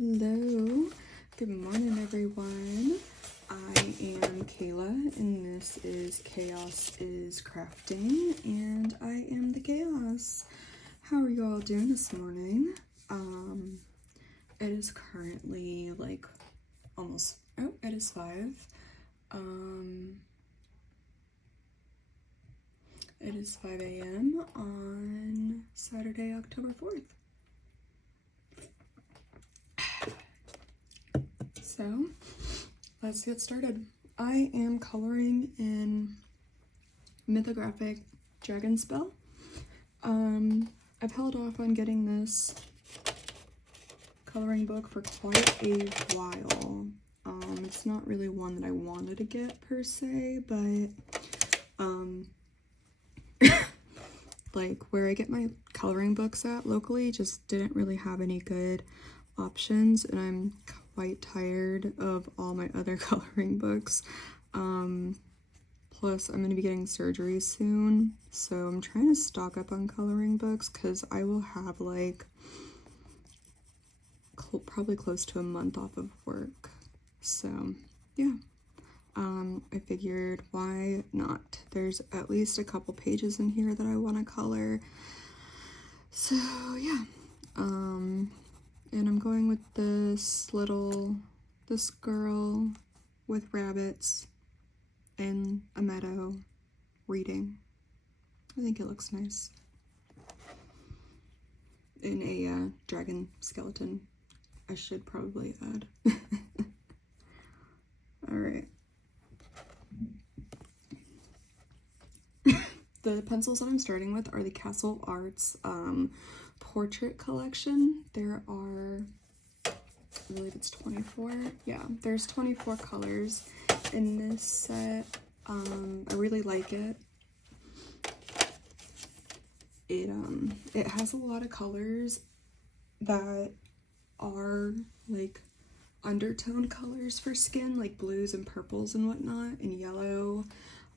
Hello, good morning everyone. I am Kayla and this is Chaos is Crafting and I am the Chaos. How are you all doing this morning? It is currently like it is 5. It is 5 a.m. on Saturday, October 4th. So, let's get started. I am coloring in Mythographic Dragonspell. I've held off on getting this coloring book for quite a while. It's not really one that I wanted to get per se, but like where I get my coloring books at locally just didn't really have any good options, and I'm quite tired of all my other coloring books. Plus I'm going to be getting surgery soon, so I'm trying to stock up on coloring books because I will have like probably close to a month off of work. So yeah, I figured why not? There's at least a couple pages in here that I want to color. So yeah, and I'm going with this girl with rabbits in a meadow reading. I think it looks nice. In a dragon skeleton, I should probably add. Alright. The pencils that I'm starting with are the Castle Arts portrait collection. There are, I believe it's 24. Yeah, there's 24 colors in this set. I really like it. It has a lot of colors that are like undertone colors for skin, like blues and purples and whatnot, and yellow.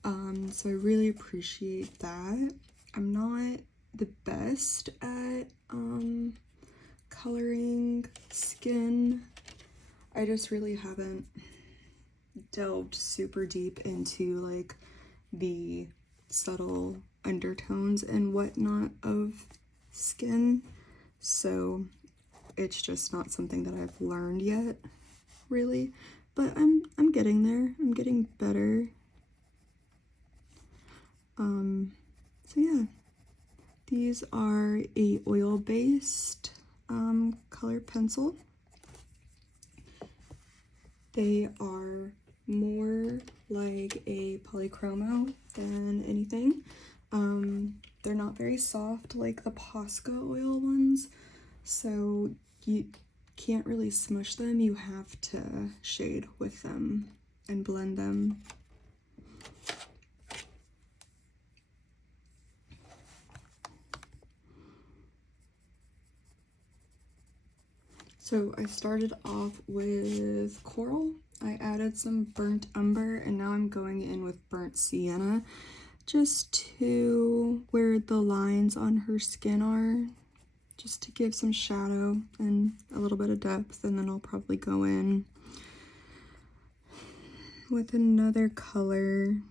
So I really appreciate that. I'm not the best at coloring skin. I just really haven't delved super deep into like the subtle undertones and whatnot of skin, so it's just not something that I've learned yet, really. But I'm getting there. I'm getting better. So yeah, these are a oil-based color pencil. They are more like a polychromo than anything. They're not very soft like the Posca oil ones, so you can't really smush them. You have to shade with them and blend them. So I started off with coral. I added some burnt umber, and now I'm going in with burnt sienna just to where the lines on her skin are, just to give some shadow and a little bit of depth. And then I'll probably go in with another color.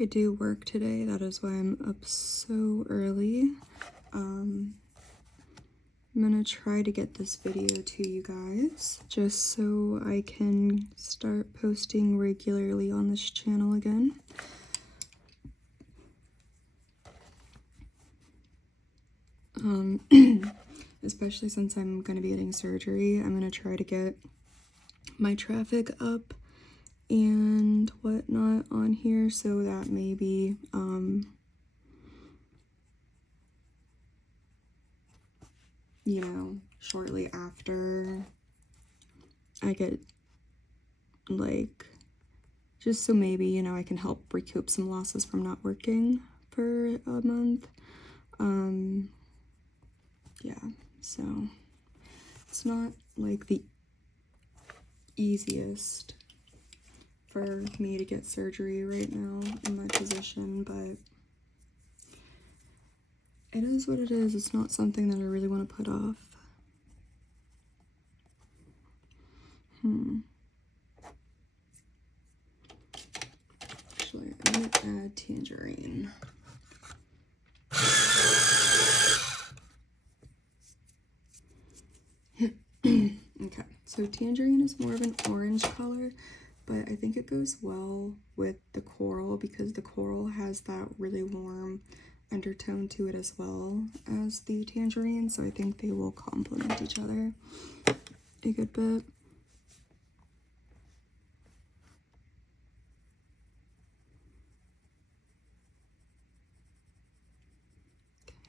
I do work today, that is why I'm up so early. I'm gonna try to get this video to you guys just so I can start posting regularly on this channel again. Especially since I'm gonna be getting surgery, I'm gonna try to get my traffic up and whatnot on here, so that maybe you know, shortly after I get, like, just so maybe, you know, I can help recoup some losses from not working for a month. Yeah, so it's not like the easiest for me to get surgery right now in my position, but it is what it is. It's not something that I really want to put off. Actually, I'm gonna add tangerine. Okay, so tangerine is more of an orange color, but I think it goes well with the coral because the coral has that really warm undertone to it as well as the tangerine, so I think they will complement each other a good bit.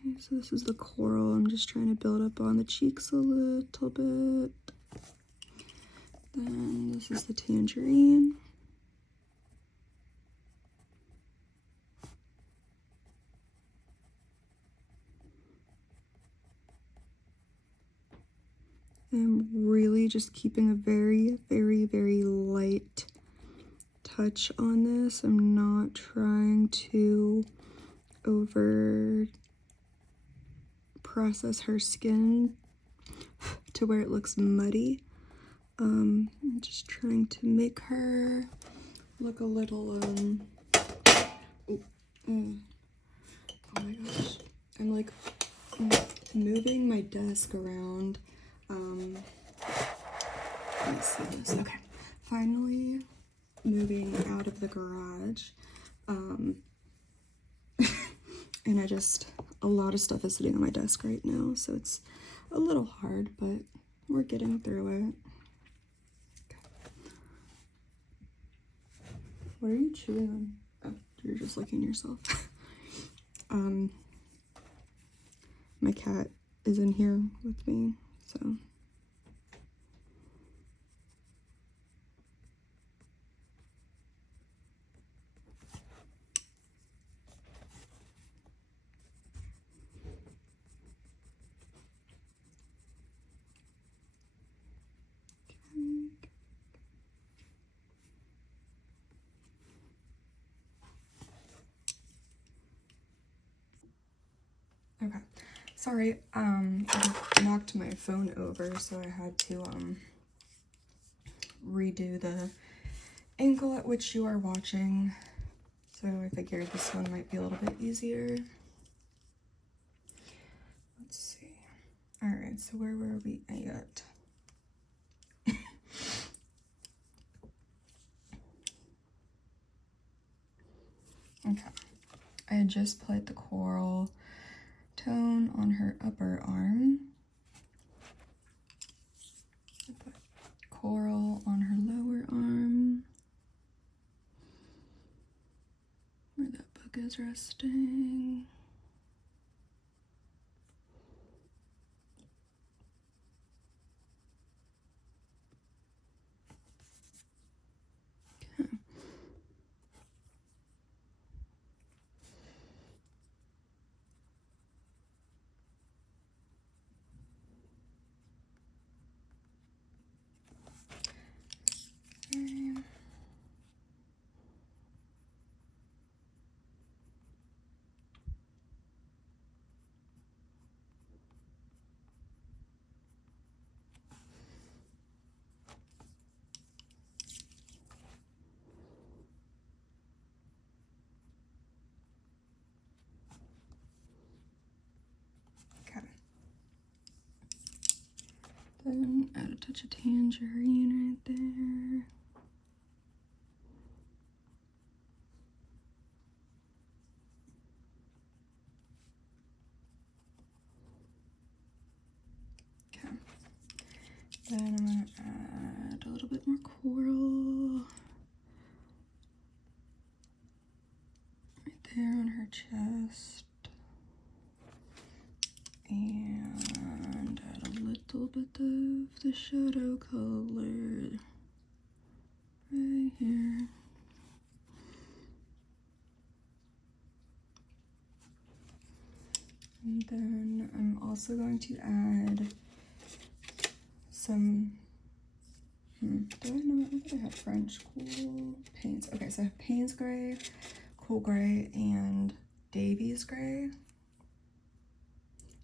Okay, so this is the coral. I'm just trying to build up on the cheeks a little bit. Then this is the tangerine. I'm really just keeping a very, very, very light touch on this. I'm not trying to over process her skin to where it looks muddy. I'm just trying to make her look a little, oh my gosh, I'm like moving my desk around. Let me see this. Okay, finally moving out of the garage. And a lot of stuff is sitting on my desk right now, so it's a little hard, but we're getting through it. Okay. What are you chewing on? Oh, you're just licking yourself. My cat is in here with me, so. Okay, sorry, I knocked my phone over, so I had to, redo the angle at which you are watching, so I figured this one might be a little bit easier. Let's see. Alright, so where were we at? Okay, I had just put the coral tone on her upper arm. I put coral on her lower arm, where that book is resting. Okay. Then add a touch of tangerine right there. Okay. Then I'm gonna add a little bit more coral. the shadow color right here. And then I'm also going to add some, do I know, I think I have French cool paints. Okay, so I have Payne's Gray, Cool Gray, and Davies Gray.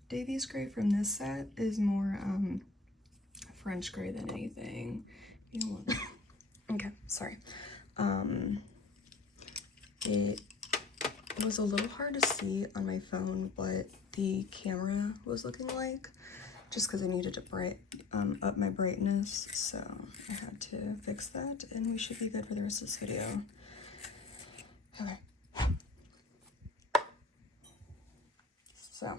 Davies Gray from this set is more French Gray than anything. You know what? Okay, sorry. It was a little hard to see on my phone what the camera was looking like, just because I needed to up my brightness, so I had to fix that, and we should be good for the rest of this video. Okay. So,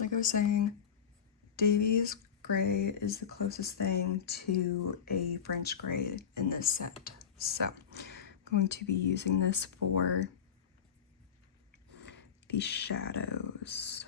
like I was saying, Davies Gray is the closest thing to a French Gray in this set. So, I'm going to be using this for the shadows.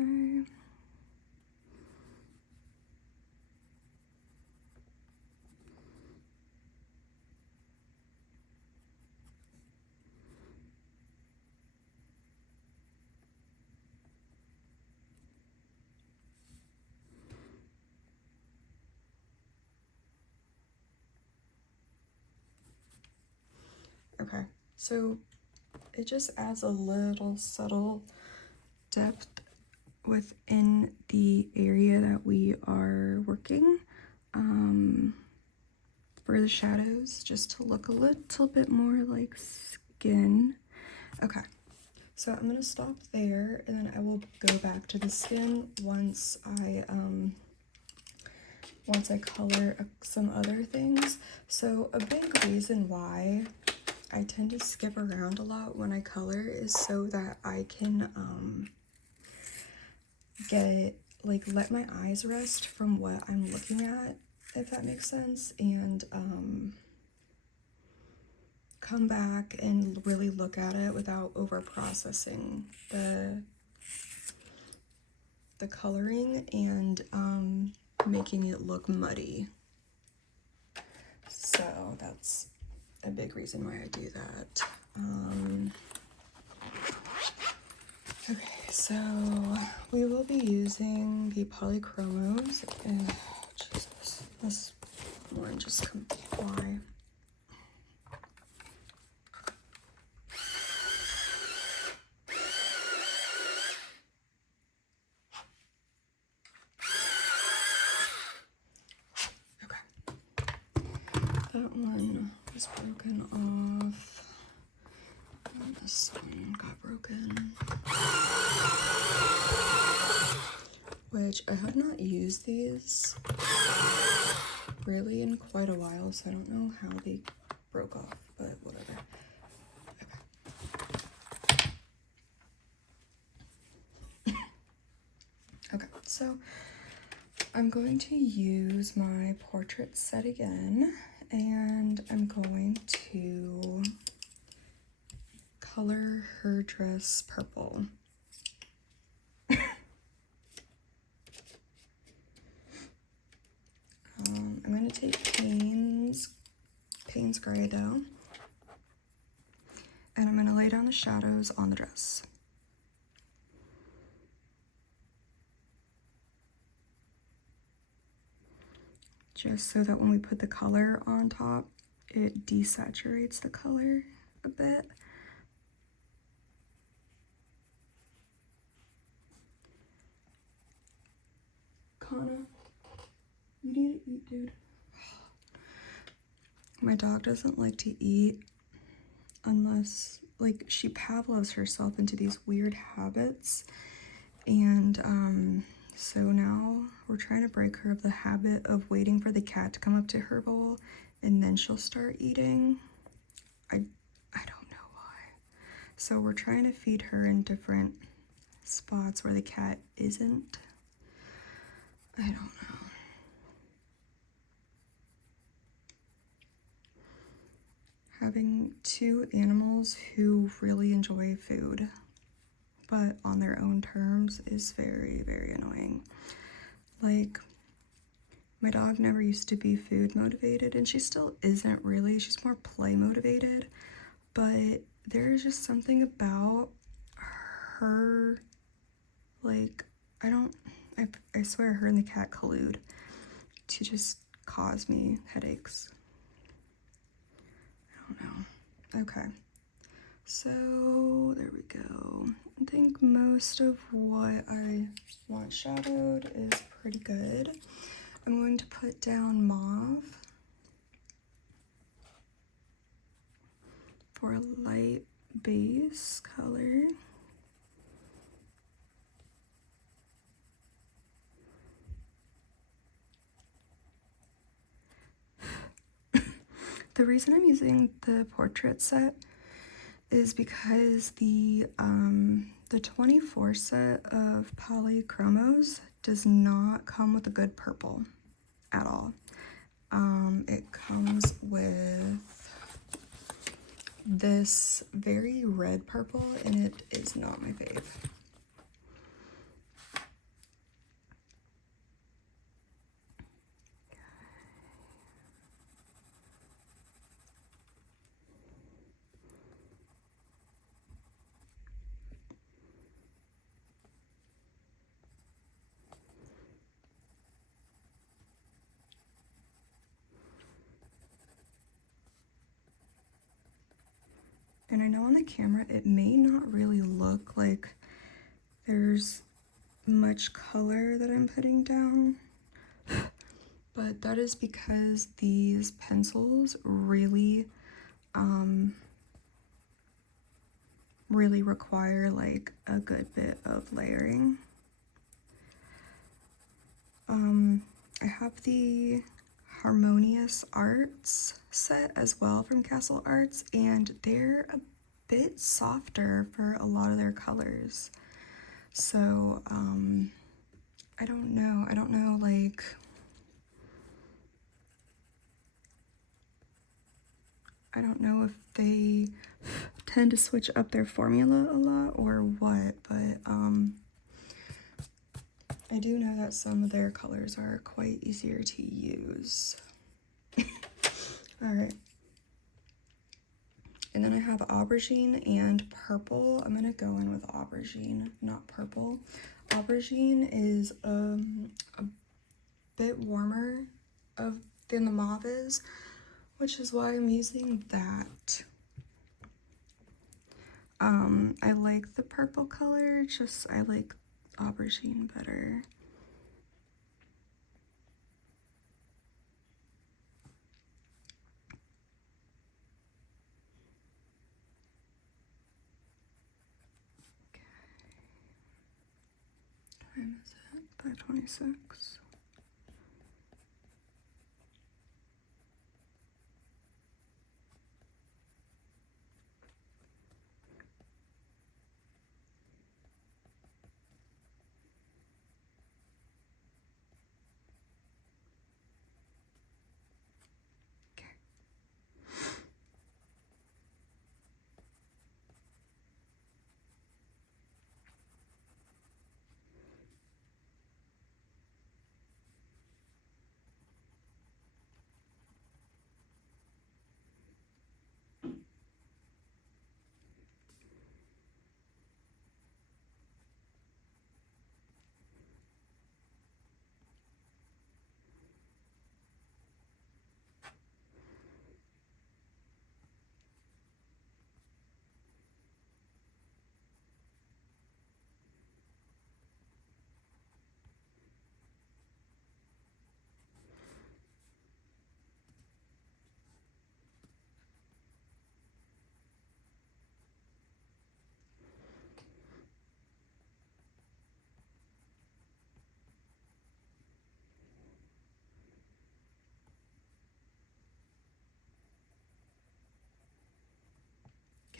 Okay. Okay, so it just adds a little subtle depth within the area that we are working for the shadows, just to look a little bit more like skin. Okay, so I'm gonna stop there, and then I will go back to the skin once I color some other things. So a big reason why I tend to skip around a lot when I color is so that I can let my eyes rest from what I'm looking at, if that makes sense, and come back and really look at it without over processing the coloring and making it look muddy. So that's a big reason why I do that. Okay, so we will be using the polychromos, and Jesus, this one just comply. That one was broken off, and this one got broken, which I have not used these really in quite a while, so I don't know how they broke off, but whatever. Okay, so I'm going to use my portrait set again, and I'm going to color her dress purple. I'm going to take Payne's Gray though, and I'm going to lay down the shadows on the dress. Just so that when we put the color on top, it desaturates the color a bit. Kana, you need to eat, dude. My dog doesn't like to eat unless, like, she Pavlovs herself into these weird habits, and so now we're trying to break her of the habit of waiting for the cat to come up to her bowl and then she'll start eating. I don't know why. So we're trying to feed her in different spots where the cat isn't. I don't know. Having two animals who really enjoy food, but on their own terms, is very, very annoying. Like, my dog never used to be food motivated, and she still isn't really. She's more play motivated, but there's just something about her, like, I swear her and the cat collude to just cause me headaches. I don't know. Okay. So there we go. I think most of what I want shadowed is pretty good. I'm going to put down mauve for a light base color. The reason I'm using the portrait set is because the 24 set of polychromos does not come with a good purple at all. It comes with this very red purple, and it is not my fave. And I know on the camera it may not really look like there's much color that I'm putting down, but that is because these pencils really really require like a good bit of layering. I have the Harmonious Arts set as well from Castle Arts, and they're a bit softer for a lot of their colors. So I don't know, like, I don't know if they tend to switch up their formula a lot or what, but I do know that some of their colors are quite easier to use. All right. And then I have aubergine and purple. I'm gonna go in with aubergine, not purple. Aubergine is a bit warmer than the mauve is, which is why I'm using that. I like the purple color, just I like aubergine better. What time is it? 5:26.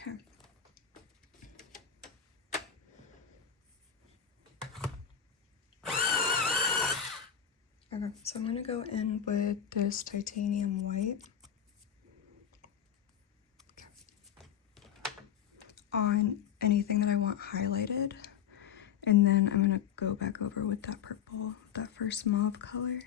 Okay. Okay, so I'm gonna go in with this titanium white. Okay. On anything that I want highlighted. And then I'm gonna go back over with that purple, that first mauve color.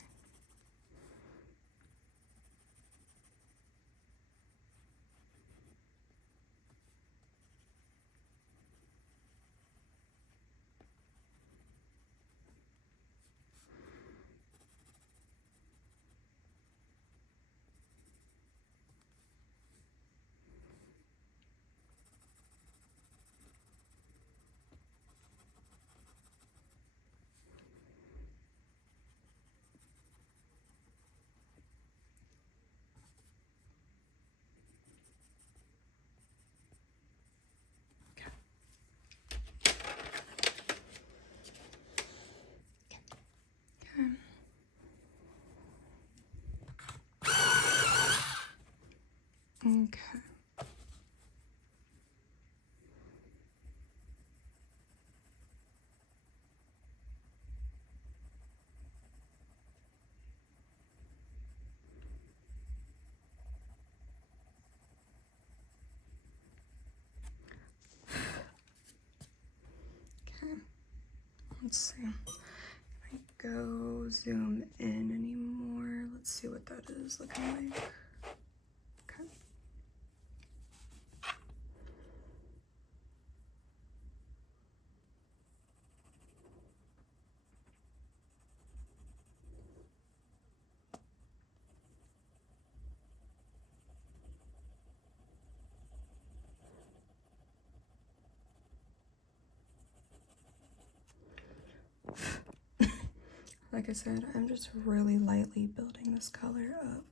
Okay. Okay. Let's see. Can I go zoom in anymore? Let's see what that is looking like. Okay. Like I said, I'm just really lightly building this color up.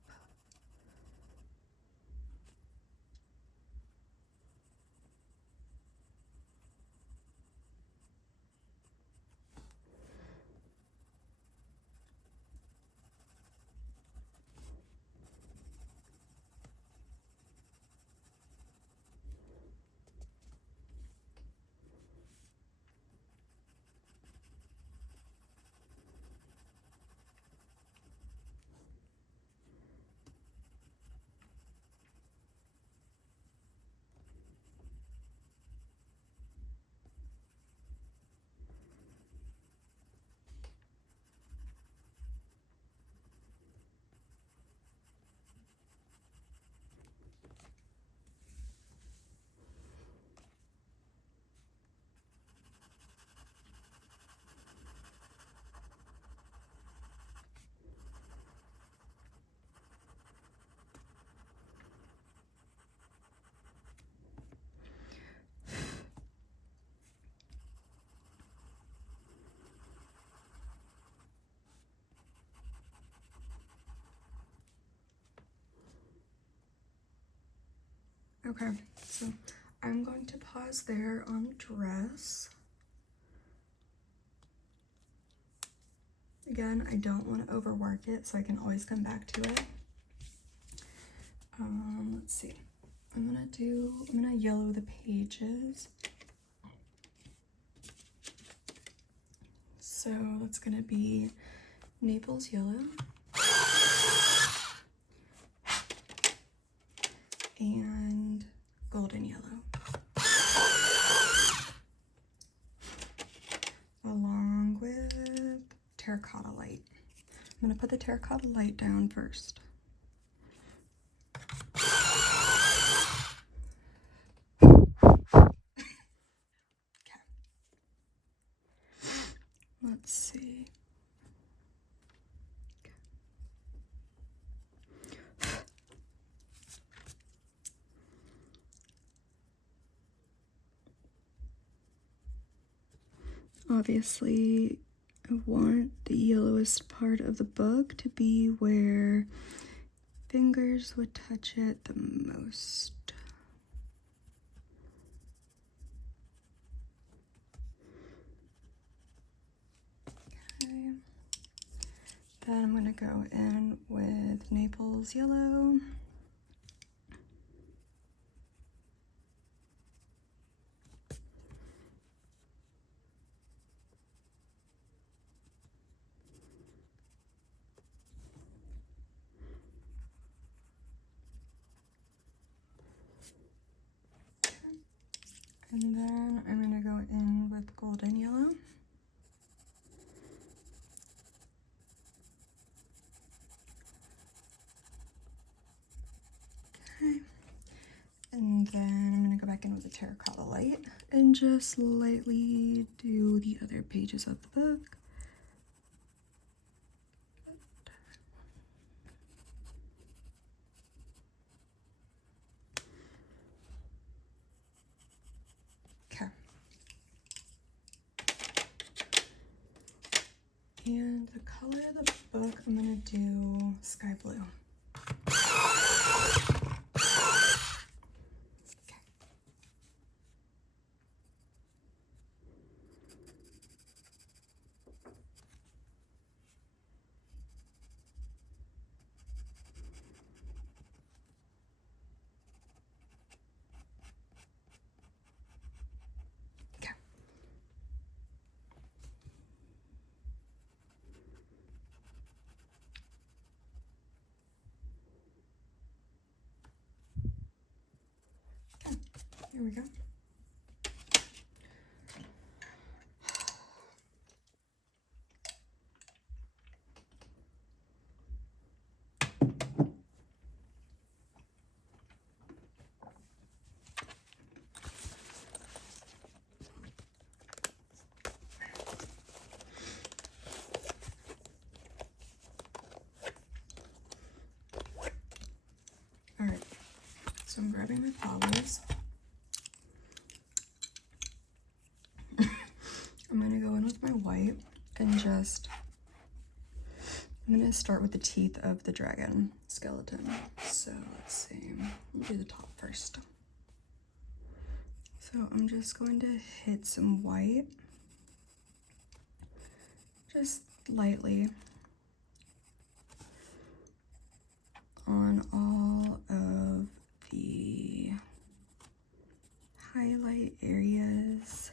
Okay, so I'm going to pause there on the dress. Again, I don't want to overwork it, so I can always come back to it. Let's see. I'm gonna yellow the pages. So that's gonna be Naples yellow and golden yellow, along with terracotta light. I'm gonna put the terracotta light down first. Let's see. Obviously, I want the yellowest part of the book to be where fingers would touch it the most. Okay. Then I'm gonna go in with Naples yellow. And then I'm going to go in with golden yellow. Okay. And then I'm going to go back in with a terracotta light and just lightly do the other pages of the book. Okay. And the color of the book, I'm going to do sky blue. Here we go. All right, so I'm grabbing my flowers. I'm going to go in with my white and just, I'm going to start with the teeth of the dragon skeleton. So let's see, we'll do the top first. So I'm just going to hit some white, just lightly, on all of the highlight areas.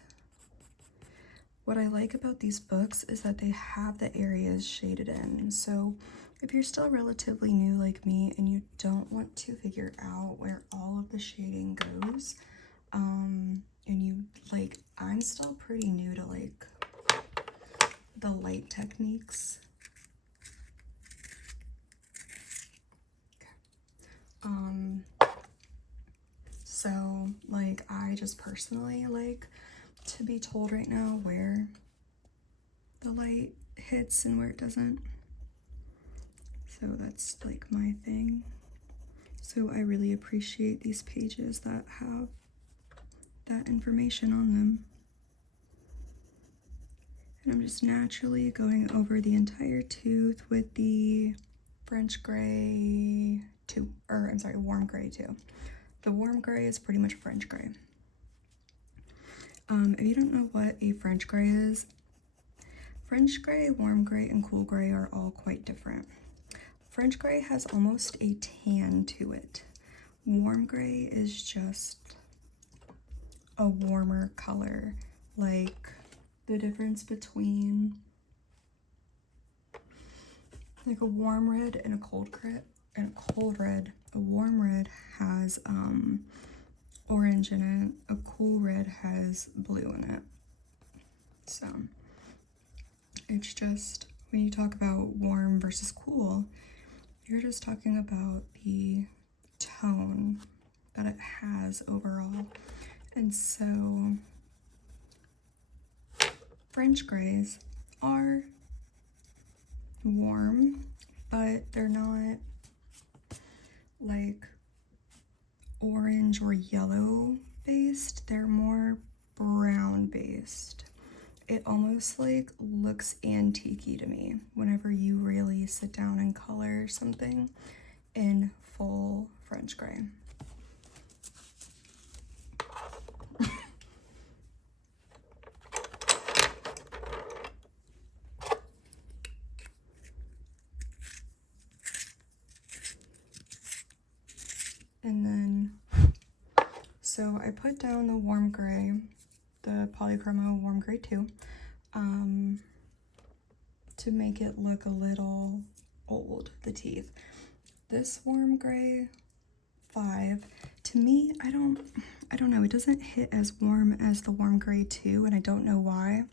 What I like about these books is that they have the areas shaded in. So if you're still relatively new like me and you don't want to figure out where all of the shading goes, and you like, I'm still pretty new to like the light techniques. So like I just personally like to be told right now where the light hits and where it doesn't. So that's like my thing. So I really appreciate these pages that have that information on them. And I'm just naturally going over the entire tooth with the French gray 2, or I'm sorry, warm gray 2. The warm gray is pretty much French gray. If you don't know what a French gray is, French gray, warm gray, and cool gray are all quite different. French gray has almost a tan to it. Warm gray is just a warmer color, like the difference between like a warm red and a cold red. A warm red has orange in it, a cool red has blue in it. So it's just, when you talk about warm versus cool, you're just talking about the tone that it has overall. And so French grays are warm, but they're not like orange or yellow based. They're more brown based. It almost like looks antique-y to me whenever you really sit down and color something in full French gray. And then, so I put down the warm gray, the Polychromo warm gray 2, to make it look a little old, the teeth. This warm gray 5. To me, I don't know, it doesn't hit as warm as the warm gray 2, and I don't know why.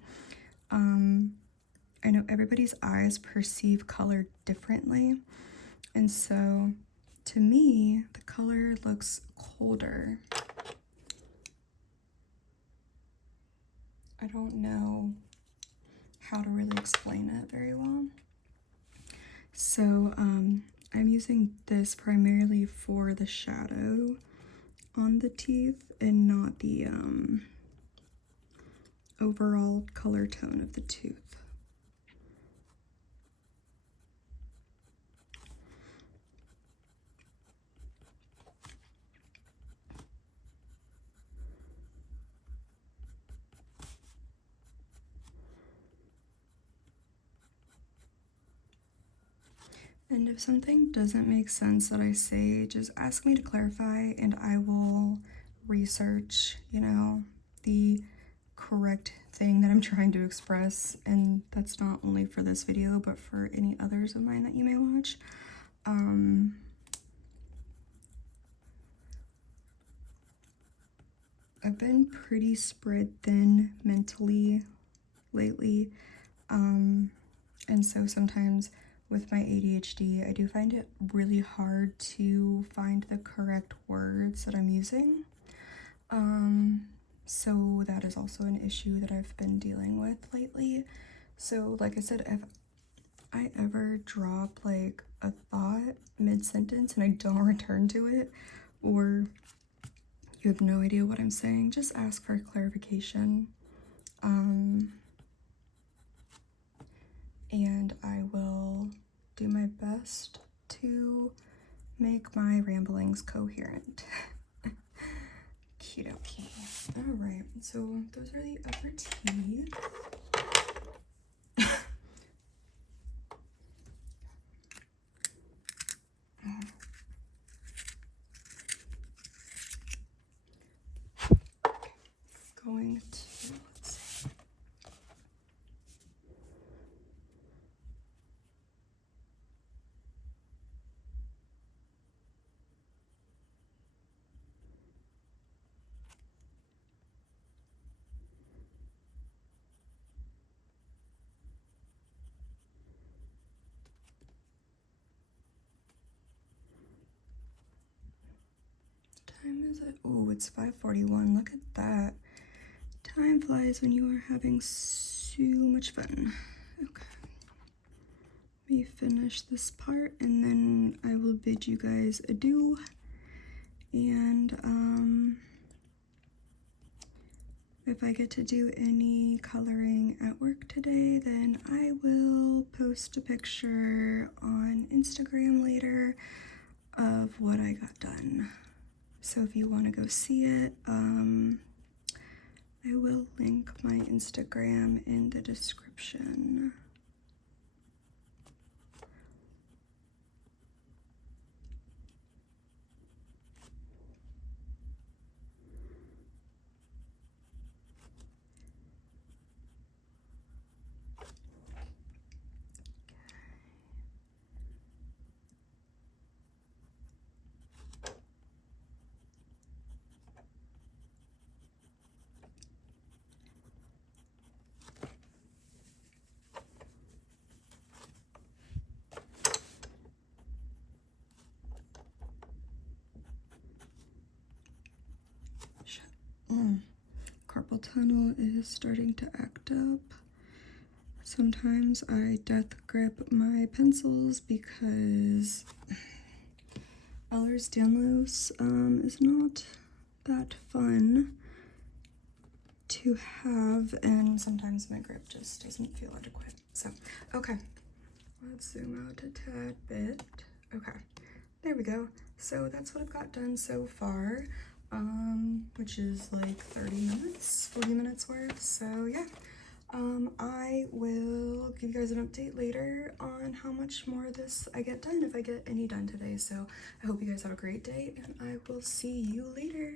I know everybody's eyes perceive color differently, and so to me, the color looks colder. I don't know how to really explain it very well. So I'm using this primarily for the shadow on the teeth and not the overall color tone of the tooth. And if something doesn't make sense that I say, just ask me to clarify and I will research, you know, the correct thing that I'm trying to express. And that's not only for this video, but for any others of mine that you may watch. I've been pretty spread thin mentally lately. And so sometimes with my ADHD, I do find it really hard to find the correct words that I'm using. So that is also an issue that I've been dealing with lately. So like I said, if I ever drop like a thought mid-sentence and I don't return to it, or you have no idea what I'm saying, just ask for clarification. And I will do my best to make my ramblings coherent. Cute, okay. All right, so those are the upper teeth. Going to, let's see. Time is it? Oh, it's 5:41. Look at that. Time flies when you are having so much fun. Okay. Let me finish this part and then I will bid you guys adieu. And if I get to do any coloring at work today, then I will post a picture on Instagram later of what I got done. So if you want to go see it, I will link my Instagram in the description. Carpal tunnel is starting to act up. Sometimes I death grip my pencils because Ehlers-Danlos is not that fun to have, and sometimes my grip just doesn't feel adequate. So, okay, let's zoom out a tad bit. Okay, there we go. So that's what I've got done so far, which is like 30 minutes, 40 minutes worth. So yeah, I will give you guys an update later on how much more of this I get done, if I get any done today. So I hope you guys have a great day, and I will see you later.